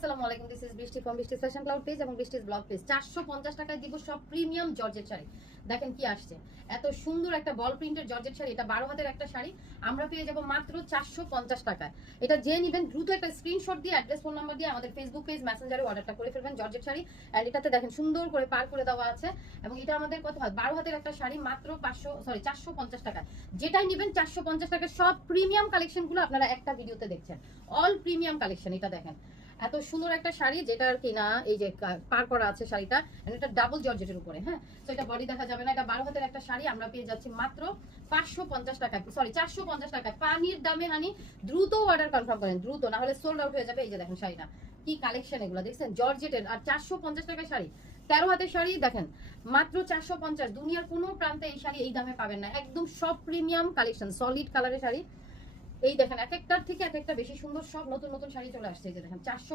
আসসালামু আলাইকুম, this is বৃষ্টি ফ্রম বৃষ্টি ফ্যাশন ক্লাউড পেজ এবং বৃষ্টিজ ব্লগ পেজ। 450 টাকায় দিব সব প্রিমিয়াম জর্জেট শাড়ি। দেখেন কি আসছে, এত সুন্দর একটা বল প্রিন্টের জর্জেট শাড়ি। এটা 12 হাতের একটা শাড়ি, আমরা পেয়ে যাব মাত্র 450 টাকায়। এটা যে নিবেন দ্রুত একটা স্ক্রিনশট দিয়ে অ্যাড্রেস ফোন নাম্বার দিয়ে আমাদের ফেসবুক পেজ মেসেঞ্জারে অর্ডারটা করে ফেলবেন জর্জেট শাড়ি। এন্ড এটাতে দেখেন সুন্দর করে পার করে দেওয়া আছে এবং এটা আমাদের কত হয় 12 হাতের একটা শাড়ি মাত্র 450 টাকায়। যেটাই নিবেন 450 টাকায়। সব প্রিমিয়াম কালেকশনগুলো আপনারা একটা ভিডিওতে দেখছেন, অল প্রিমিয়াম কালেকশন। এটা দেখেন এত সুন্দর একটা শাড়ি, যেটার কিনা এই যে পার করা আছে শাড়িটা, এটা ডাবল জর্জেটের উপরে। হ্যাঁ, তো এটা বডি দেখা যাবে না। এটা 12 হাতের একটা শাড়ি, আমরা পেয়ে যাচ্ছি মাত্র 550 টাকায়, 450 টাকায়। পানির দামে হানি। দ্রুত অর্ডার কনফার্ম করেন, দ্রুত, না হলে সোল্ড আউট হয়ে যাবে। এই যে দেখেন শাড়িটা কি কালেকশন, এগুলো দেখছেন জর্জেটের, আর 450 টাকায় শাড়ি। 13 হাতের শাড়ি দেখেন মাত্র 450। দুনিয়ার কোনো প্রান্তে এই শাড়ি এই দামে পাবেন না। একদম সব প্রিমিয়াম কালেকশন, সলিড কালারের শাড়ি। এই দেখেন এক একটার থেকে এক একটা বেশি সুন্দর, সব নতুন নতুন শাড়ি চলে আসছে। এই যে দেখেন 400